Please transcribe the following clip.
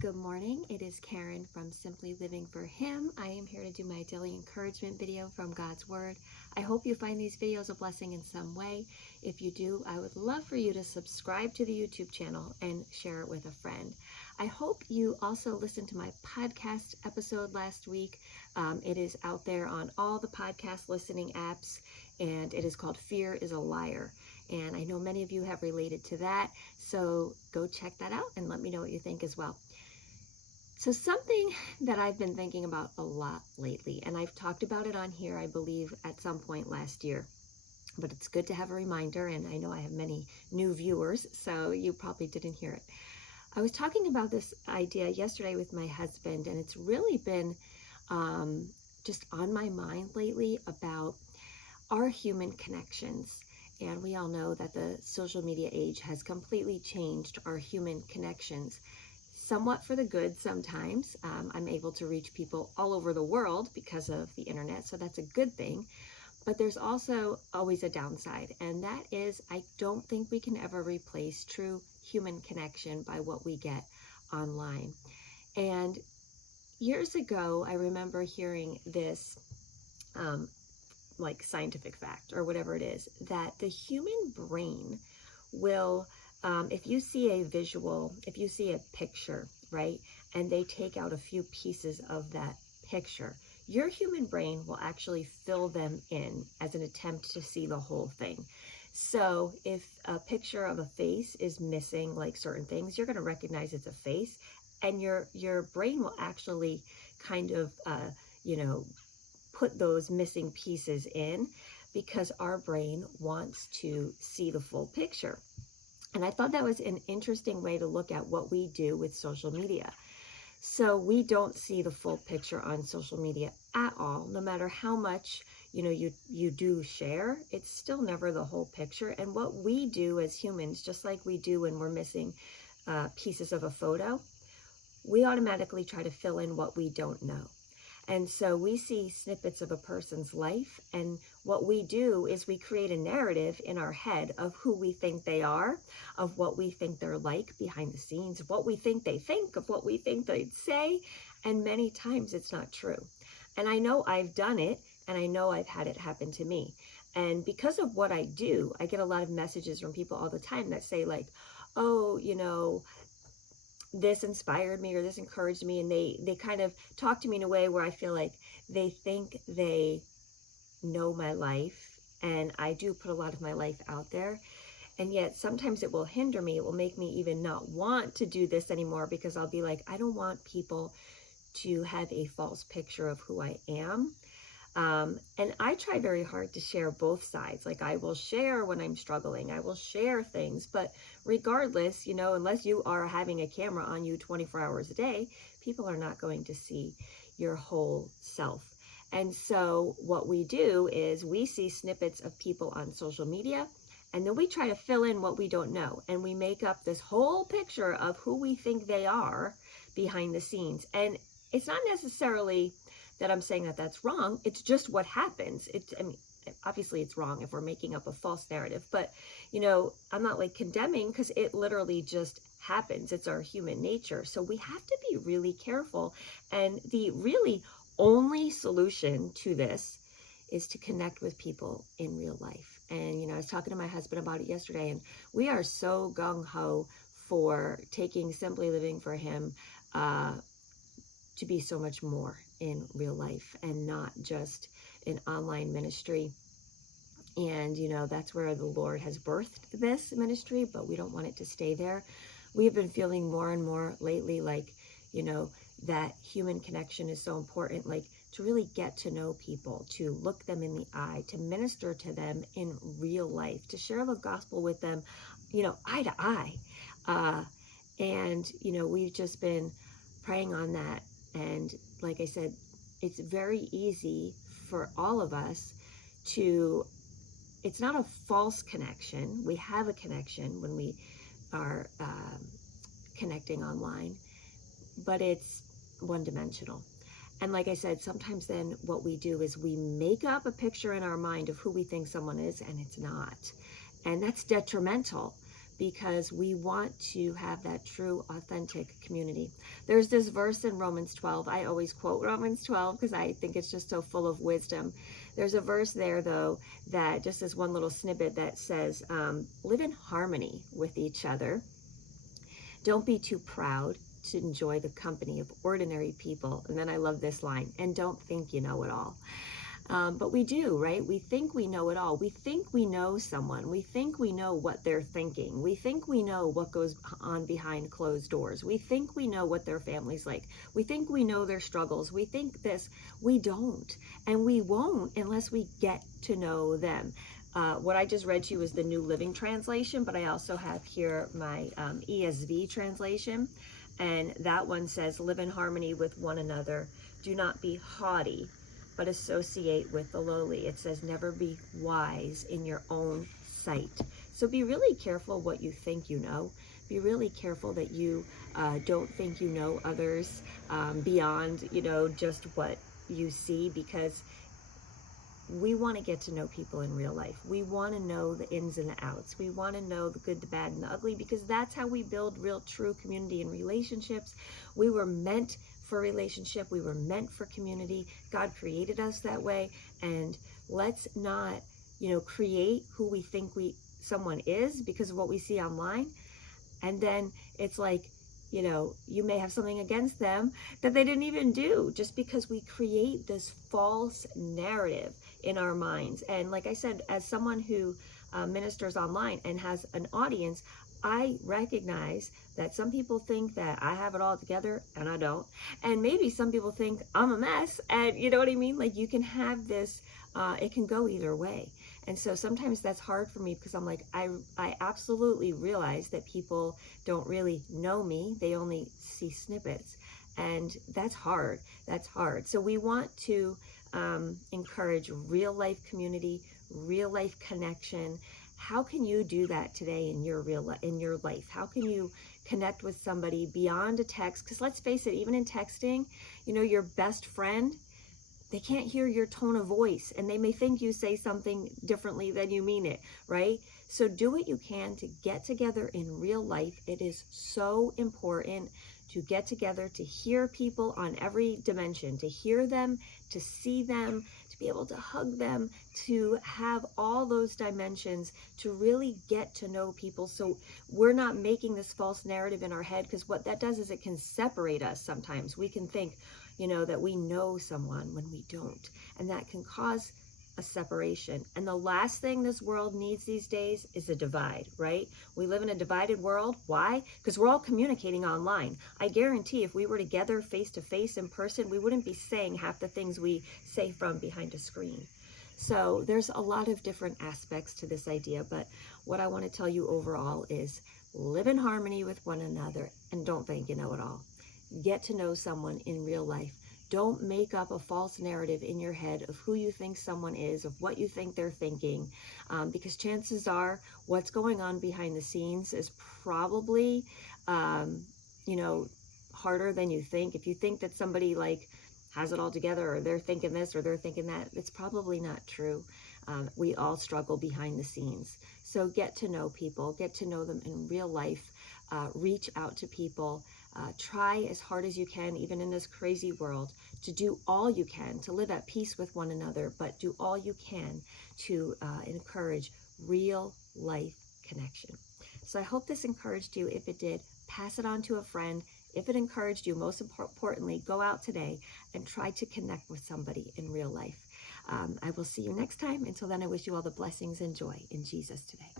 Good morning. It is Karen from Simply Living for Him. I am here to do my daily encouragement video from God's Word. I hope you find these videos a blessing in some way. If you do, I would love for you to subscribe to the YouTube channel and share it with a friend. I hope you also listened to my podcast episode last week. It is out there on all the podcast listening apps, and it is called Fear is a Liar. And I know many of you have related to that, so go check that out and let me know what you think as well. So something that I've been thinking about a lot lately, and I've talked about it on here, I believe, at some point last year, but it's good to have a reminder, and I know I have many new viewers, so you probably didn't hear it. I was talking about this idea yesterday with my husband, and it's really been just on my mind lately about our human connections. And we all know that the social media age has completely changed our human connections. Somewhat for the good sometimes. I'm able to reach people all over the world because of the internet, so that's a good thing. But there's also always a downside, and that is I don't think we can ever replace true human connection by what we get online. And years ago, I remember hearing this like scientific fact or whatever it is, that the human brain will if you see a visual, if you see a picture, right, and they take out a few pieces of that picture, your human brain will actually fill them in as an attempt to see the whole thing. So if a picture of a face is missing, like certain things, you're going to recognize it's a face, and your brain will actually kind of, put those missing pieces in because our brain wants to see the full picture. And I thought that was an interesting way to look at what we do with social media. So we don't see the full picture on social media at all. No matter how much, you do share, it's still never the whole picture. And what we do as humans, just like we do when we're missing pieces of a photo, we automatically try to fill in what we don't know. And so we see snippets of a person's life, and what we do is we create a narrative in our head of who we think they are, of what we think they're like behind the scenes, of what we think they think, of what we think they'd say, and many times it's not true. And I know I've done it, and I know I've had it happen to me. And because of what I do, I get a lot of messages from people all the time that say like, oh, this inspired me or this encouraged me, and they kind of talk to me in a way where I feel like they think they know my life, and I do put a lot of my life out there, and yet sometimes it will hinder me. It will make me even not want to do this anymore because I'll be like, I don't want people to have a false picture of who I am. And I try very hard to share both sides. Like I will share when I'm struggling, I will share things, but regardless, unless you are having a camera on you 24 hours a day, people are not going to see your whole self. And so what we do is we see snippets of people on social media, and then we try to fill in what we don't know. And we make up this whole picture of who we think they are behind the scenes. And it's not necessarily that I'm saying that that's wrong. It's just what happens. Obviously it's wrong if we're making up a false narrative, but I'm not like condemning, because it literally just happens. It's our human nature. So we have to be really careful. And the really only solution to this is to connect with people in real life. And, I was talking to my husband about it yesterday, and we are so gung-ho for taking Simply Living for Him to be so much more in real life and not just an online ministry. And, that's where the Lord has birthed this ministry, but we don't want it to stay there. We've been feeling more and more lately like, that human connection is so important, like to really get to know people, to look them in the eye, to minister to them in real life, to share the gospel with them, eye to eye. And, we've just been praying on that. And like I said, it's very easy for all of us it's not a false connection. We have a connection when we are connecting online, but it's one-dimensional. And like I said, sometimes then what we do is we make up a picture in our mind of who we think someone is, and it's not. And that's detrimental because we want to have that true, authentic community. There's this verse in Romans 12. I always quote Romans 12 because I think it's just so full of wisdom. There's a verse there, though, that just as one little snippet that says, live in harmony with each other. Don't be too proud to enjoy the company of ordinary people. And then I love this line, and don't think you know it all. But we do, right? We think we know it all. We think we know someone. We think we know what they're thinking. We think we know what goes on behind closed doors. We think we know what their family's like. We think we know their struggles. We think this. We don't. And we won't unless we get to know them. What I just read to you is the New Living Translation, but I also have here my ESV translation. And that one says, live in harmony with one another. Do not be haughty, but associate with the lowly. It says, never be wise in your own sight. So be really careful what you think you know. Be really careful that you don't think you know others beyond, just what you see, because we want to get to know people in real life. We want to know the ins and the outs. We want to know the good, the bad, and the ugly, because that's how we build real, true community and relationships. We were meant for relationship. We were meant for community. God created us that way. And let's not, create who we think someone is because of what we see online. And then it's like, you may have something against them that they didn't even do, just because we create this false narrative in our minds. And like I said, as someone who ministers online and has an audience, I recognize that some people think that I have it all together and I don't. And maybe some people think I'm a mess, and you know what I mean? Like, you can have this, it can go either way. And so sometimes that's hard for me, because I'm like, I absolutely realize that people don't really know me. They only see snippets. And that's hard. That's hard. So we want to encourage real life community, real life connection. How can you do that today in your life? How can you connect with somebody beyond a text? Because let's face it, even in texting, your best friend, they can't hear your tone of voice, and they may think you say something differently than you mean it, right? So do what you can to get together in real life. It is so important to get together, to hear people on every dimension, to hear them, to see them, to be able to hug them, to have all those dimensions, to really get to know people. So we're not making this false narrative in our head, because what that does is it can separate us sometimes. We can think, that we know someone when we don't. And that can cause a separation. And the last thing this world needs these days is a divide, right? We live in a divided world. Why? Because we're all communicating online. I guarantee if we were together face to face in person, we wouldn't be saying half the things we say from behind a screen. So there's a lot of different aspects to this idea, but what I want to tell you overall is live in harmony with one another, and don't think you know it all. Get to know someone in real life. Don't make up a false narrative in your head of who you think someone is, of what you think they're thinking, because chances are what's going on behind the scenes is probably, harder than you think. If you think that somebody has it all together, or they're thinking this or they're thinking that, it's probably not true. We all struggle behind the scenes. So get to know people, get to know them in real life, reach out to people. Try as hard as you can, even in this crazy world, to do all you can to live at peace with one another, but do all you can to encourage real life connection. So I hope this encouraged you. If it did, pass it on to a friend. If it encouraged you, most importantly, go out today and try to connect with somebody in real life. I will see you next time. Until then, I wish you all the blessings and joy in Jesus today.